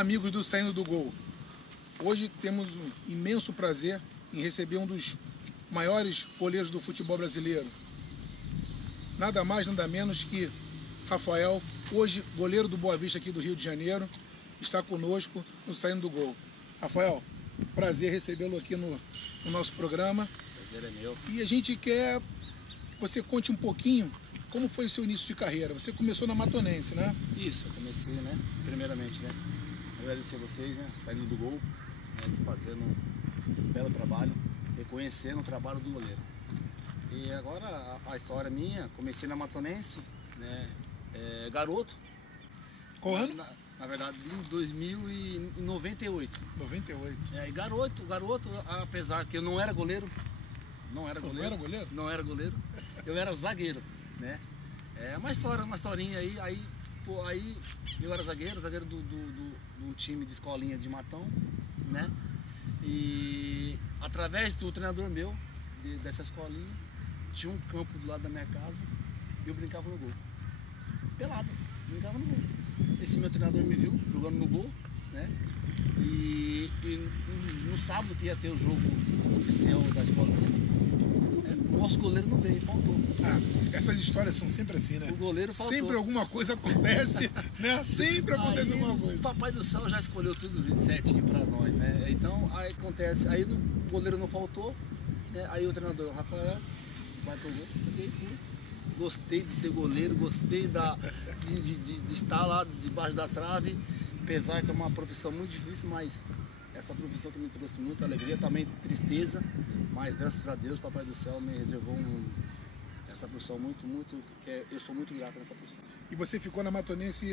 Olá, amigos do Saindo do Gol. Hoje temos um imenso prazer em receber um dos maiores goleiros do futebol brasileiro. Nada mais, nada menos que Rafael, hoje goleiro do Boa Vista aqui do Rio de Janeiro, está conosco no Saindo do Gol. Rafael, prazer recebê-lo aqui no nosso programa. Prazer é meu. E a gente quer que você conte um pouquinho como foi o seu início de carreira. Você começou na Matonense, né? Isso, eu comecei, né? Primeiramente, né? Agradecer a vocês, né? Saindo do Gol, né? Fazendo um belo trabalho, reconhecendo o trabalho do goleiro. E agora a história minha, comecei na Matonense, né? Garoto. Qual ano? Na verdade, em 2098. 98. E garoto, apesar que eu não era goleiro, não era goleiro, eu era zagueiro, né? É uma historinha aí eu era zagueiro do time de escolinha de Matão, né? E através do treinador meu, dessa escolinha, tinha um campo do lado da minha casa e eu brincava no gol. Pelado, brincava no gol. Esse meu treinador me viu jogando no gol, né? E no sábado que ia ter o jogo oficial da escolinha, o nosso goleiro não veio, faltou. Essas histórias são sempre assim, né? O goleiro faltou. Sempre alguma coisa acontece, né? Sempre acontece alguma coisa. O Papai do Céu já escolheu tudo certinho pra nós, né? Então, aí acontece, aí o goleiro não faltou, né? Aí o treinador, o Rafael, vai pro gol, peguei e fui. Gostei de ser goleiro, gostei de estar lá debaixo da trave, apesar que é uma profissão muito difícil, mas essa profissão que me trouxe muita alegria, também tristeza, mas graças a Deus, Papai do Céu me reservou essa profissão eu sou muito grato nessa profissão. E você ficou na Matonense,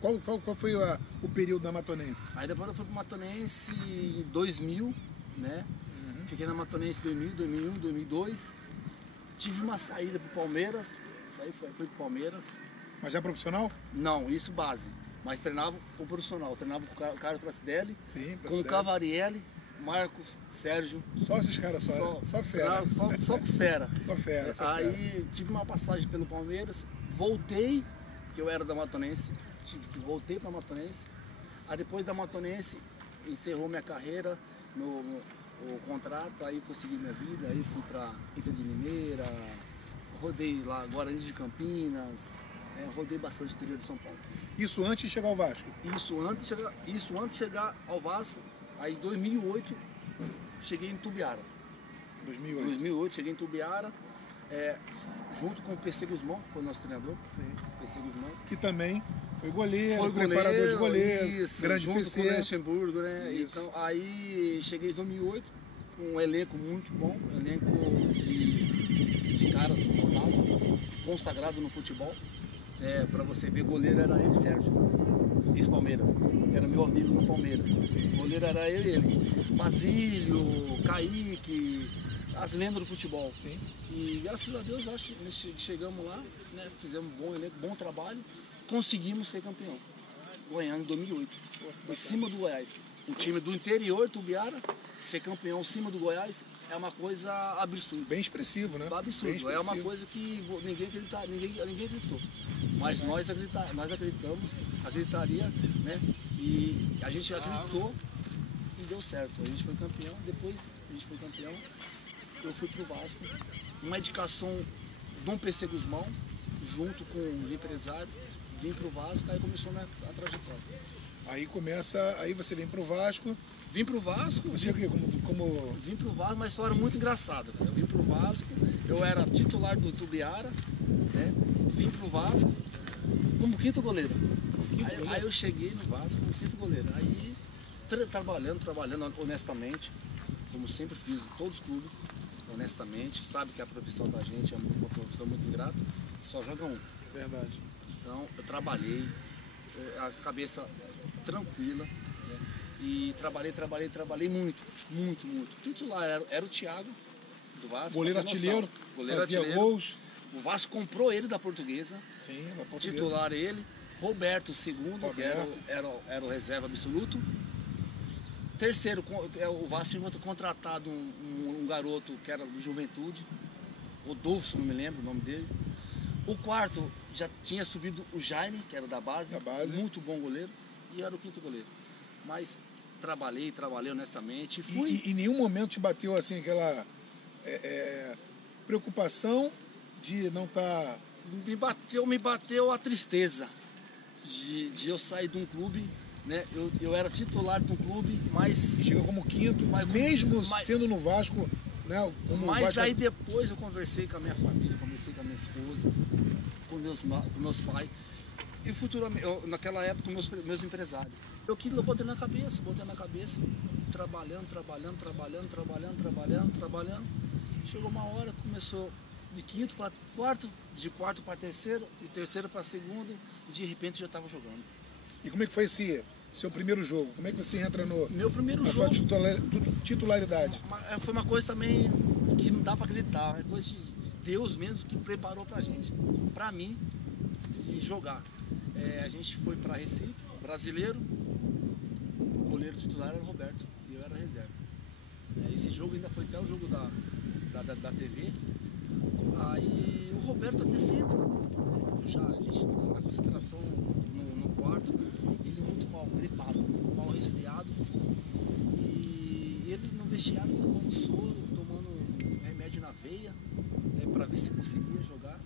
qual foi o período da Matonense? Aí depois eu fui para Matonense em 2000, né? Fiquei na Matonense em 2000, 2001, 2002. Tive uma saída para o Palmeiras, fui para o Palmeiras. Mas já profissional? Não, isso base. Mas treinava o profissional, treinava com o Carlos Pracidelli, Sim, com o Cavarielli, Marcos, Sérgio. Só esses caras, só fera. Só fera. Só fera. Aí tive uma passagem pelo Palmeiras, voltei, que eu era da Matonense, voltei para a Matonense. Aí depois da Matonense, encerrou minha carreira o contrato, aí consegui minha vida, aí fui para Inter de Limeira, rodei lá Guarani de Campinas, rodei bastante o interior de São Paulo. Isso antes de chegar ao Vasco? Isso antes de chegar ao Vasco, aí em 2008 cheguei em Tubiara. 2008 cheguei em Tubiara, junto com o PC Guzmão, que foi o nosso treinador. Sim. PC Guzmão. Que também foi goleiro, preparador de goleiro, isso, grande junto PC. com o Luxemburgo, né? Isso. Então aí cheguei em 2008 com um elenco muito bom, elenco de caras rodados, consagrado no futebol. Para você ver, goleiro era eu e Sérgio, ex-Palmeiras, que era meu amigo no Palmeiras. Goleiro era eu e ele. Basílio, Kaique, as lendas do futebol. Sim. E graças a Deus chegamos lá, né, fizemos um bom elenco, bom trabalho, conseguimos ser campeão. Goiânia em 2008, em cima do Goiás. Um time do interior, Tubiara, ser campeão em cima do Goiás é uma coisa absurda. Bem expressivo, né? Absurdo. Bem expressivo. É uma coisa que ninguém acreditou. Mas nós acreditamos, acreditaria, né? E a gente acreditou e deu certo. A gente foi campeão, depois a gente foi campeão, eu fui pro Vasco. Uma indicação de um PC Guzmão, junto com os empresários, vim pro Vasco, aí começou a trajetória. Aí você vem pro Vasco. Vim pro Vasco. Você o quê? Como... Vim pro Vasco, uma história muito engraçada. Eu vim pro Vasco, eu era titular do Tubiara, né? Vim pro Vasco como quinto goleiro. Aí eu cheguei no Vasco como quinto goleiro. Aí trabalhando honestamente, como sempre fiz em todos os clubes, honestamente. Sabe que a profissão da gente é uma profissão muito ingrata, só joga um. Verdade. Então eu trabalhei, a cabeça tranquila, né? E trabalhei muito. O titular era o Thiago, do Vasco. Goleiro artilheiro, fazia gols. O Vasco comprou ele da Portuguesa. Sim, da Portuguesa. Titular ele. Roberto II, que era o reserva absoluto. Terceiro, o Vasco tinha contratado um garoto que era do Juventude, Rodolfo, não me lembro o nome dele. O quarto já tinha subido o Jaime, que era da base, muito bom goleiro. e eu era o quinto goleiro. Mas trabalhei honestamente. Fui... E em nenhum momento te bateu assim aquela preocupação de não estar... Me bateu a tristeza de eu sair de um clube, né? Eu era titular de um clube, mas... E chegou como quinto, mesmo sendo no Vasco, né? Mas Vasco... aí depois eu conversei com a minha família, conversei com a minha esposa, com meus pais, e futuramente, naquela época, com meus empresários. Eu botei na cabeça, trabalhando. Chegou uma hora, começou de quinto para quarto, de quarto para terceiro, de terceiro para segundo, e de repente já estava jogando. E como é que foi esse seu primeiro jogo? Como é que você entra no... Meu primeiro jogo... sua titularidade? Foi uma coisa também que não dá para acreditar, é coisa de Deus mesmo que preparou pra gente, pra mim, de jogar. A gente foi para Recife, brasileiro, o goleiro titular era o Roberto, e eu era reserva. Esse jogo ainda foi até o jogo da TV. Aí o Roberto aquecendo, a gente na concentração no quarto, ele muito mal gripado, mal resfriado, e ele no vestiário tomando soro, tomando remédio na veia, para ver se conseguia jogar,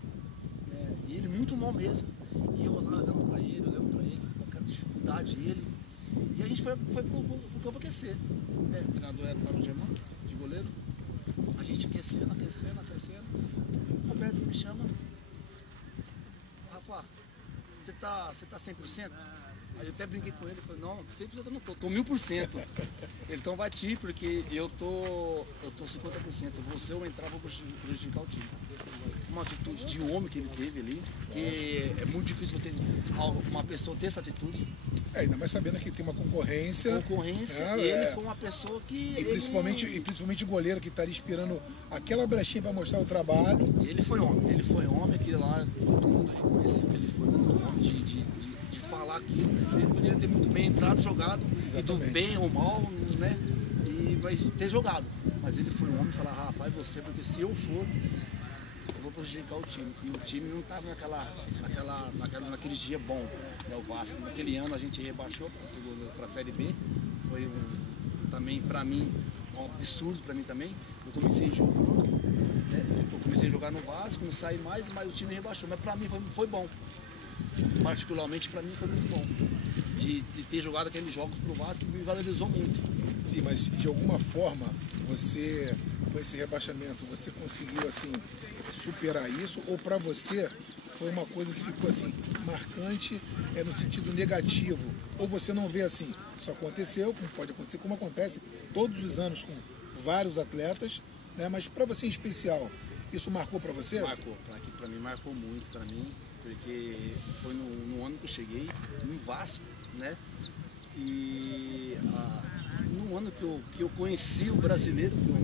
e ele muito mal mesmo, e eu lá olhando para ele, com aquela dificuldade dele, e a gente foi pro campo aquecer, o treinador era o Carlos Germano, de goleiro, a gente aquecendo, o Roberto me chama, Rafa, você tá 100%? Aí eu até brinquei com ele, falei, não, 100% eu não tô 1000%. Então vai te ir, porque eu tô 50%. Se eu entrar, vou prejudicar o time. Uma atitude de homem que ele teve ali, que é muito difícil uma pessoa ter essa atitude. Ainda mais sabendo que tem uma concorrência. E ele foi uma pessoa que... Principalmente o goleiro que estaria esperando aquela brechinha para mostrar o trabalho. Ele foi homem, aquele lá, todo mundo reconheceu que ele foi muito homem de falar aquilo. Ele poderia ter muito bem entrado, jogado, ido bem ou mal, né? Mas ter jogado. Mas ele foi um homem e falar, Rafa, vai você, porque se eu for, eu vou prejudicar o time. E o time não estava naquele dia bom, né, o Vasco. Naquele ano a gente rebaixou para a Série B. Foi também, para mim, um absurdo para mim também. Eu comecei jogando, né? Eu comecei a jogar no Vasco, não saí mais, mas o time rebaixou. Mas para mim foi bom. Particularmente para mim foi muito bom. De ter jogado aqueles jogos pro Vasco, me valorizou muito. Sim, mas de alguma forma, você, com esse rebaixamento, você conseguiu assim superar isso? Ou para você foi uma coisa que ficou assim marcante no sentido negativo? Ou você não vê assim, isso aconteceu, como pode acontecer, como acontece todos os anos com vários atletas, né? Mas para você em especial, isso marcou para você? Marcou, para mim marcou muito, para mim, porque foi no ano que eu cheguei, no Vasco, né? E no ano que eu conheci o brasileiro, que eu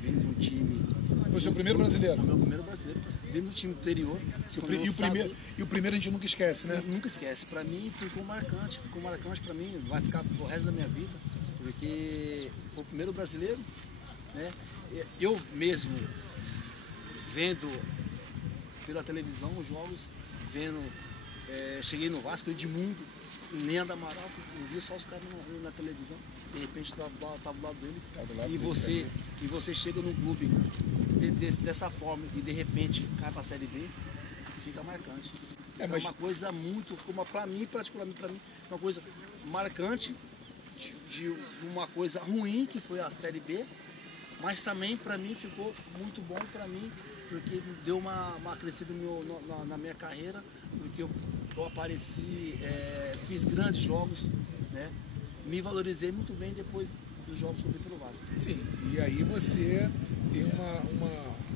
vim de um time... Foi o seu primeiro brasileiro? Foi o meu primeiro brasileiro, vim do time interior. E o primeiro a gente nunca esquece, né? Nunca esquece. Para mim ficou marcante para mim, vai ficar pro resto da minha vida, porque foi o primeiro brasileiro, né? Eu mesmo vendo pela televisão os jogos, cheguei no Vasco, Edmundo, Nenda Amaral, eu via só os caras na televisão, de repente estava do lado deles, e você chega num clube dessa forma e de repente cai para a Série B, fica marcante. É uma coisa muito, para mim, particularmente para mim, uma coisa marcante de uma coisa ruim que foi a Série B, mas também para mim ficou muito bom para mim, porque deu uma crescida na minha carreira, porque eu apareci, fiz grandes jogos, né? Me valorizei muito bem depois dos jogos que eu fui pelo Vasco. Sim, e aí você tem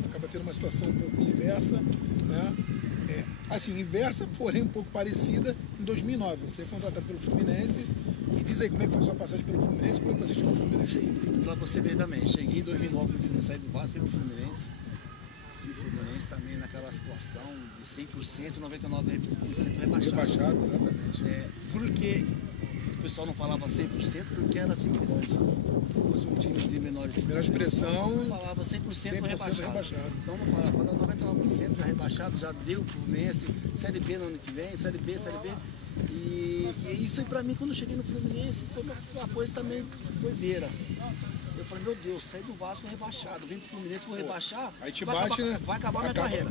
acaba tendo uma situação um pouco inversa, né? Assim, inversa, porém um pouco parecida, em 2009. Você é contratado pelo Fluminense, e diz aí como é que foi a sua passagem pelo Fluminense, como é que você chegou no Fluminense? Sim, para você ver também, cheguei em 2009 no Fluminense, saí do Vasco, fui no Fluminense. E o Fluminense também naquela situação de 100%, 99% rebaixado. Rebaixado, exatamente. Porque o pessoal não falava 100% porque era time grande. Se fosse um time de menor expressão, não falava 100% rebaixado. Então não falava 99% já rebaixado, já deu pro Fluminense, Série B no ano que vem, Série B. E isso aí pra mim, quando eu cheguei no Fluminense, foi uma coisa também doideira. Eu falei, meu Deus, saí do Vasco rebaixado, vim pro Fluminense, vou rebaixar. Aí te bate, né? Vai acabar minha carreira.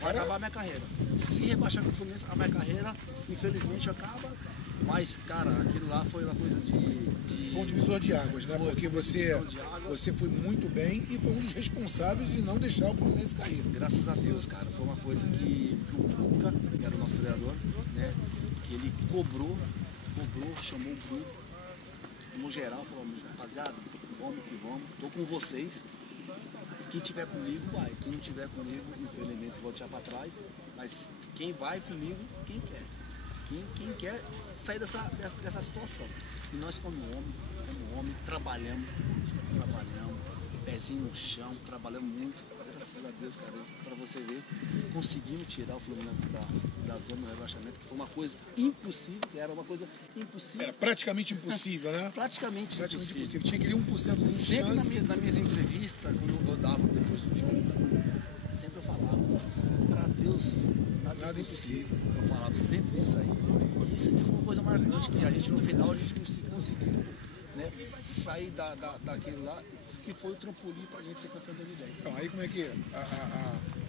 Vai acabar minha carreira. Se rebaixar com o Fluminense, a minha carreira, infelizmente, acaba. Mas, cara, aquilo lá foi uma coisa de... Foi um divisor de águas, né? Porque você foi muito bem e foi um dos responsáveis de não deixar o Fluminense cair. Graças a Deus, cara. Foi uma coisa que o Cuca, que era o nosso treinador, né? Que ele cobrou, chamou o grupo, no geral, falou, rapaziada, vamos que vamos, tô com vocês. Quem tiver comigo, vai. Quem não tiver comigo, infelizmente, vou deixar para trás. Mas quem vai comigo, quem quer. Quem quer sair dessa situação. E nós, como homem, trabalhamos, pezinho no chão, trabalhamos muito. Graças a Deus, cara, para você ver, conseguimos tirar o Fluminense da zona do rebaixamento, que foi uma coisa impossível, que era uma coisa impossível. Era praticamente impossível, né? Praticamente impossível. Tinha que ir 1% de chance. Sempre nas minhas entrevistas, quando eu dava depois do jogo, sempre eu falava, para Deus, nada impossível. Eu falava sempre isso aí. E isso foi uma coisa marcante, que a gente no final a gente conseguiu, né, sair daquilo lá, que foi o trampolim para a gente ser campeão de 2010. Então, aí como é que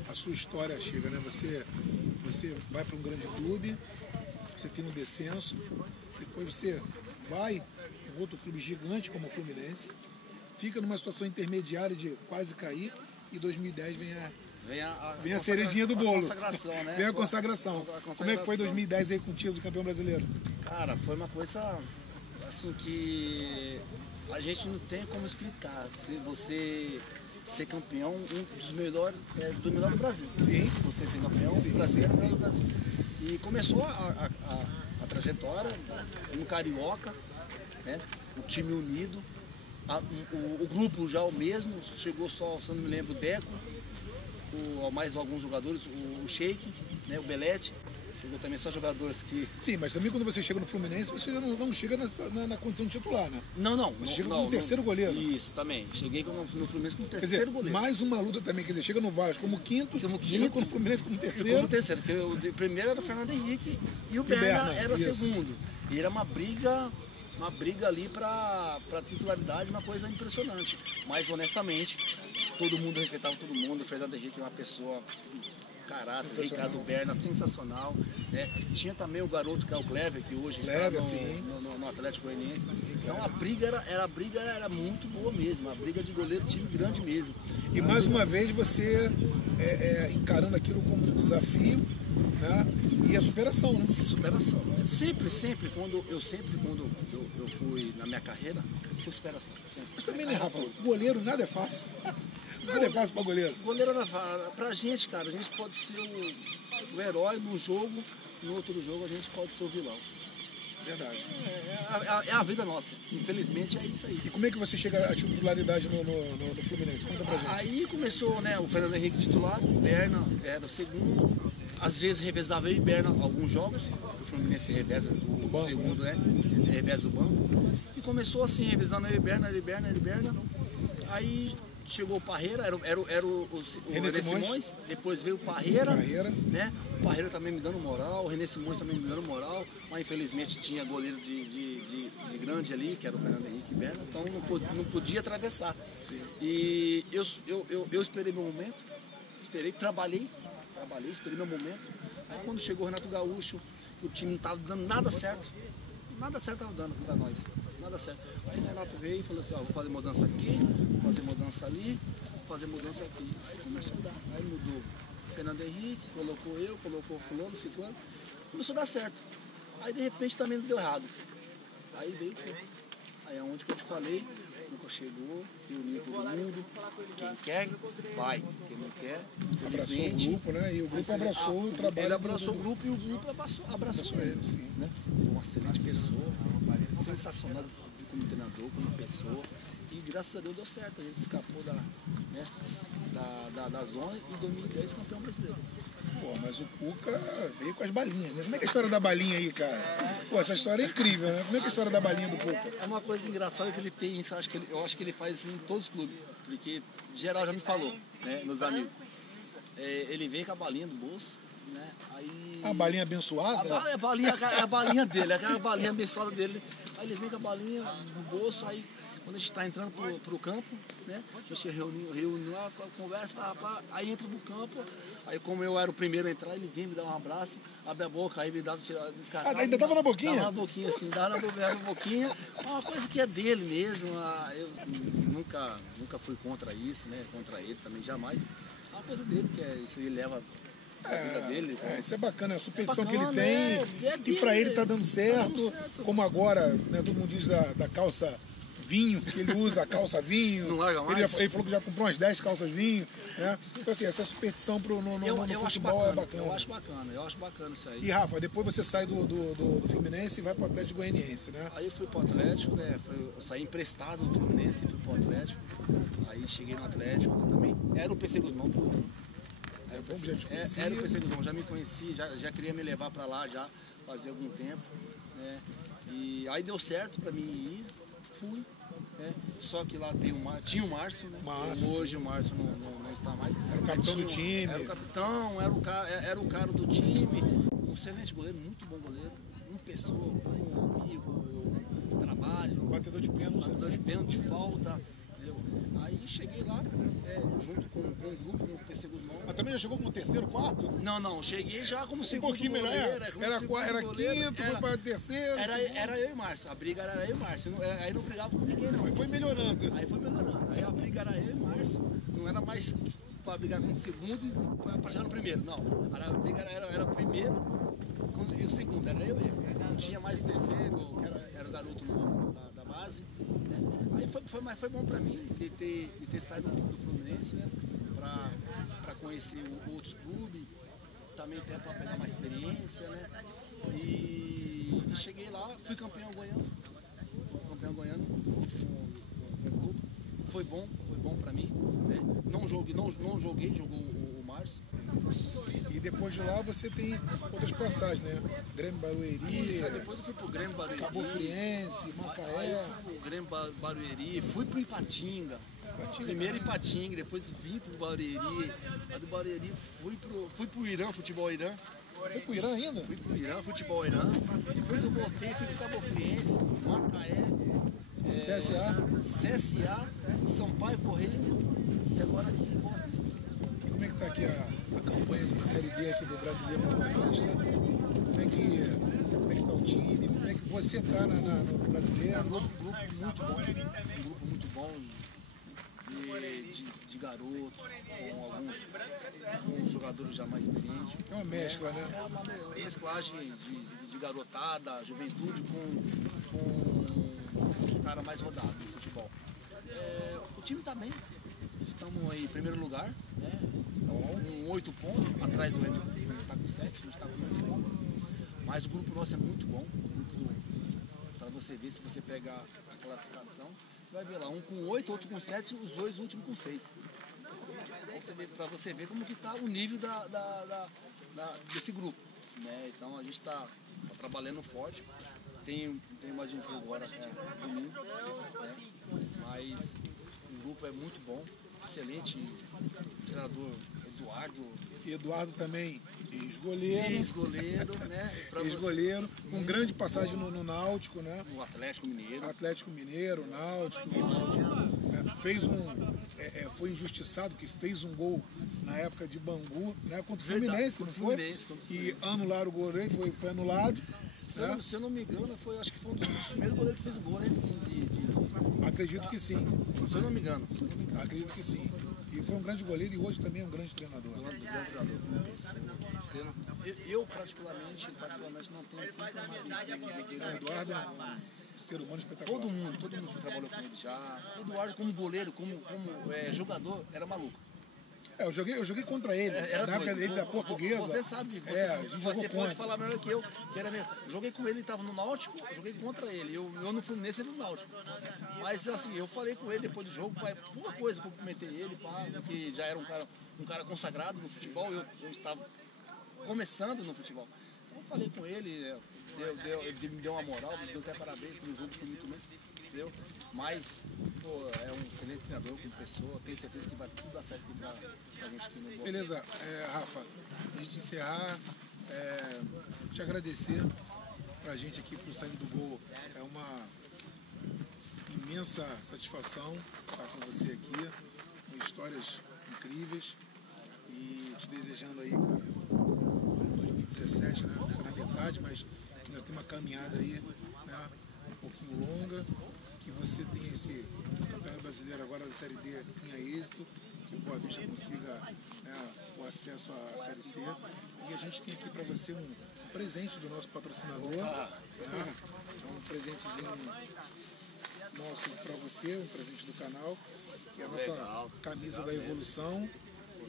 a sua história chega, né? Você vai para um grande clube, você tem um descenso, depois você vai em outro clube gigante como o Fluminense, fica numa situação intermediária de quase cair, e 2010 vem a cerejinha do bolo. Né? Vem a consagração. Como é que foi 2010 aí com o título do campeão brasileiro? Cara, foi uma coisa assim que a gente não tem como explicar. Se você ser campeão, um dos melhores do Brasil. Sim. Você ser campeão brasileiro do Brasil. E começou a trajetória no Carioca, né? O time unido, o grupo já o mesmo, chegou só, se eu não me lembro, o Deco, mais alguns jogadores, o Sheik, né? O Belete. Chegou também só jogadores que... Sim, mas também quando você chega no Fluminense, você já não chega na condição de titular, né? Não. Você chega como terceiro goleiro. Isso, também. Cheguei no Fluminense como terceiro goleiro. Mais uma luta também, quer dizer, chega no Vasco como quinto, chega no Fluminense como terceiro. Como terceiro, porque o primeiro era o Fernando Henrique e o Berna era segundo. E era uma briga ali para titularidade, uma coisa impressionante. Mas, honestamente, todo mundo respeitava todo mundo. O Fernando Henrique é uma pessoa... caráter, Ricardo Berna, sensacional, né? Tinha também o garoto que é o Clever, que hoje está no Atlético Goianiense. Então a briga era muito boa mesmo, a briga de goleiro, time grande mesmo. E mais uma vez você encarando aquilo como um desafio, né? E a superação, né? Superação. Sempre, quando eu fui na minha carreira, foi superação. Sempre. Mas também, né, Rafa? Goleiro nada é fácil. Nada é fácil para goleiro. Goleiro pra gente, cara, a gente pode ser o herói num jogo, no outro jogo a gente pode ser o vilão. Verdade. É a vida nossa. Infelizmente é isso aí. E como é que você chega à titularidade no Fluminense? Conta pra gente. Aí começou, né, o Fernando Henrique titular, o Berna era o segundo. Às vezes revezava eu e Berna alguns jogos. O Fluminense reveza o banco, segundo, né? Reveza o banco. E começou assim, revezando eu e Berna. Aí chegou o Parreira, era o René Simões, depois veio o Parreira, né? O Parreira também me dando moral, o René Simões também me dando moral, mas infelizmente tinha goleiro de grande ali, que era o Fernando Henrique Berna, então não podia atravessar. Sim. E eu esperei meu momento, trabalhei, esperei meu momento. Aí quando chegou o Renato Gaúcho, o time não estava dando nada certo estava dando para nós. Nada certo. Aí o Renato veio e falou assim, vou fazer mudança aqui, vou fazer mudança ali, vou fazer mudança aqui. Aí começou a dar. Aí mudou Fernando Henrique, colocou fulano, ciclano. Começou a dar certo. Aí de repente também deu errado. Aí veio tudo. Aí aonde que eu te falei, nunca chegou, reuniu todo mundo. Quem quer, vai. Quem não quer, abraçou o grupo, né? E o grupo abraçou o trabalho. Ele abraçou o grupo e o grupo abraçou ele. Sim. Né? Uma excelente pessoa, sensacional como treinador, como pessoa. E graças a Deus deu certo, a gente escapou da zona e em 2010 campeão brasileiro. Pô, mas o Cuca veio com as balinhas, né? Como é que é a história da balinha aí, cara? Pô, essa história é incrível, né? Como é que é a história da balinha do Cuca? É uma coisa engraçada que ele tem isso, eu acho que ele faz isso em todos os clubes, porque geral já me falou, né, meus amigos. Ele vem com a balinha do bolso, né? Aí... A balinha abençoada? É a balinha dele, aquela balinha abençoada dele. Aí ele vem com a balinha no bolso, aí quando a gente está entrando pro campo, né? A gente reúne lá, conversa, aí entra no campo, aí como eu era o primeiro a entrar, ele vinha me dar um abraço, abre a boca, aí me dava descartar. Ah, ainda tava na boquinha? Dava na boquinha, assim, dava na boquinha, uma coisa que é dele mesmo, eu nunca fui contra isso, né? Contra ele também, jamais. É uma coisa dele, que é isso, ele leva a vida dele. Isso é bacana, a superstição que ele tem, e pra ele tá dando certo, como agora, né, todo mundo diz da calça vinho, que ele usa a calça vinho. Não larga mais. Ele falou que já comprou umas 10 calças vinho, né? Então assim, essa superstição no futebol é bacana. Eu acho bacana isso aí. E Rafa, depois você sai do Fluminense e vai pro Atlético Goianiense, né? Aí eu fui pro Atlético, né? Eu saí emprestado do Fluminense e fui pro Atlético. Aí cheguei no Atlético também. Era o PC Guzmão, tudo. Era o PC Guzmão, já me conheci, já queria me levar pra lá já, fazia algum tempo, né? E aí deu certo pra mim ir, fui. Né? Só que lá tinha o Márcio, né? Hoje o Márcio não está mais. Era o capitão do time. Era o capitão, era o cara do time. Um excelente goleiro, muito bom goleiro. Uma pessoa, um amigo, trabalho. Batedor de pênalti. De falta. Entendeu? Aí cheguei lá, junto com o grupo, com o PC Guzmão. Mas também já chegou como terceiro, quarto? Não, cheguei já como segundo. Um pouquinho melhor, era quinto, foi para terceiro. Era eu e Márcio, a briga era eu e Márcio. Aí não brigava com ninguém, não. Foi melhorando. Aí a briga era eu e Márcio, não era mais para brigar com o segundo e para chegar no primeiro, não. A briga era o primeiro e o segundo, era eu e ele. Não tinha mais o terceiro, que era o garoto novo da base. Né? Aí foi bom para mim de ter saído do Fluminense, né? Para conhecer outros clubes, também para pegar mais experiência, né? E cheguei lá, fui campeão goiano junto com o clube. Foi bom para mim, né? Não joguei, jogou o Márcio. E depois de lá você tem outras passagens, né? Grêmio Barueri. Isso, depois eu fui pro Grêmio Barueri. Cabo Friense, Macaé. Aí eu fui pro Grêmio Barueri, fui pro Ipatinga. Primeiro Ipatinga, depois vim pro Barueri. Aí do Barueri fui pro Irã, futebol Irã. Foi pro Irã ainda? Fui pro Irã, futebol Irã. Depois eu voltei, fui pro Cabo Friense, Macaé. CSA, Sampaio Correia e agora aqui em Boa Vista. Como é que tá aqui a campanha da Série D aqui do Brasileiro do Boa Vista? Como é que tá o time? Como é que você tá no Brasileiro? Um grupo muito bom de garotos, com alguns jogadores já mais experientes. É uma mescla, né? É uma mesclagem de garotada, juventude com cara mais rodado no futebol. O time está bem, estamos aí em primeiro lugar, né? Com 8 pontos, atrás do Red Bull, a gente está com 7, a gente está com 8 pontos. Mas o grupo nosso é muito bom, para você ver, se você pegar a classificação, você vai ver lá, um com 8, outro com 7, os dois últimos com 6. Para você ver como que está o nível desse grupo, né? Então a gente está trabalhando forte. Tem mais um jogo agora, domingo, né? Mas o grupo é muito bom, excelente treinador Eduardo também, ex-goleiro, né? Ex-goleiro, com grande passagem no Náutico, né? No Atlético Mineiro, Náutico. Foi injustiçado, que fez um gol na época de Bangu, né? Contra o Fluminense, não foi? E anularam o goleiro, foi anulado. Se eu não me engano, acho que foi um dos primeiros goleiros que fez o gol, né? Acredito que sim. Se eu não me engano. Acredito que sim. E foi um grande goleiro e hoje também é um grande treinador. Eu particularmente não tenho tanta Eduardo é um ser humano espetacular. Todo mundo que trabalhou com ele já. Eduardo como goleiro, como jogador, era maluco. Eu joguei contra ele, na época dele da Portuguesa. Você sabe, você pode falar melhor que eu, que era mesmo. Joguei com ele estava no Náutico, joguei contra ele. Eu no Fluminense, ele no Náutico. Mas assim, eu falei com ele depois do jogo, uma coisa, cumprimentei ele, porque já era um cara consagrado no futebol, eu estava começando no futebol. Então eu falei com ele, ele me deu uma moral, me deu até parabéns, pelo jogo foi muito bem, entendeu? Mas, pô, é um excelente treinador como pessoa, tenho certeza que vai tudo dar certo aqui pra gente aqui no Boa. Beleza, Rafa, antes de encerrar, te agradecer pra gente aqui pro Saindo do Gol. É uma imensa satisfação estar com você aqui, com histórias incríveis e te desejando aí, cara, 2017, né? Você na metade, mas ainda tem uma caminhada aí, né? Um pouquinho longa, que você tenha esse Campeonato Brasileiro agora da Série D, tenha êxito, que o Boa Vista consiga, né, o acesso à Série C. E a gente tem aqui para você um presente do nosso patrocinador, né? Um presentezinho nosso para você, um presente do canal, que é a nossa camisa da Evolução.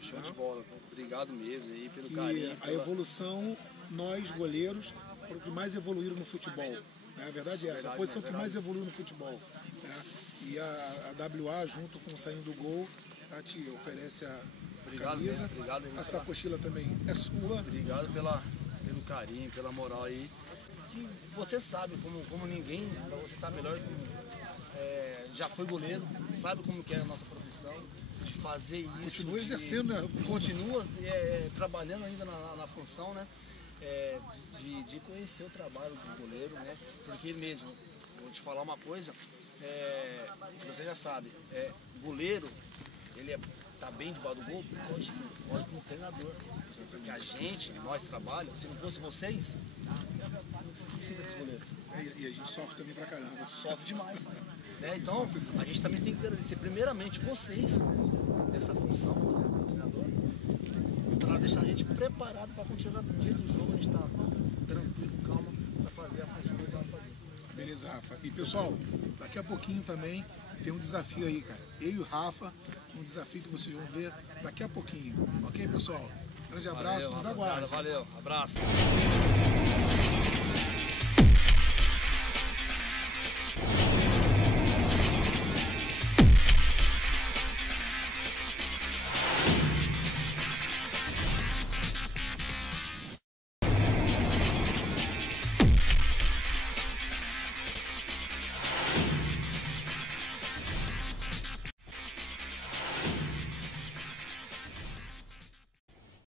Show de bola, obrigado mesmo aí pelo carinho. A Evolução, nós goleiros, foram que mais evoluíram no futebol. Né? A verdade é essa, a posição que mais evoluiu no futebol. Né? E a WA, junto com o Saindo do Gol, te oferece a camisa. Obrigado aí, a sacochila também é sua. Obrigado pelo carinho, pela moral aí. Que você sabe, como ninguém, você sabe melhor, já foi goleiro, sabe como que é a nossa profissão, de fazer isso. Continua exercendo, né? Continua trabalhando ainda na função, né? De conhecer o trabalho do goleiro, né? Porque mesmo, vou te falar uma coisa, você já sabe, goleiro, ele tá bem debaixo do gol, pode como treinador. Porque a gente, nós trabalhamos, se não fosse vocês, não seria dos goleiros. E a gente sofre também pra caramba. Sofre demais. Né? Então, a gente também tem que agradecer primeiramente vocês nessa função do treinador, para deixar a gente preparado para continuar no dia do jogo, a gente tá tranquilo, calma, para fazer a função que a gente vai fazer. Beleza, Rafa. E pessoal, daqui a pouquinho também tem um desafio aí, cara. Eu e o Rafa, um desafio que vocês vão ver daqui a pouquinho. Ok, pessoal? Grande abraço, nos aguardem. Valeu, abraço.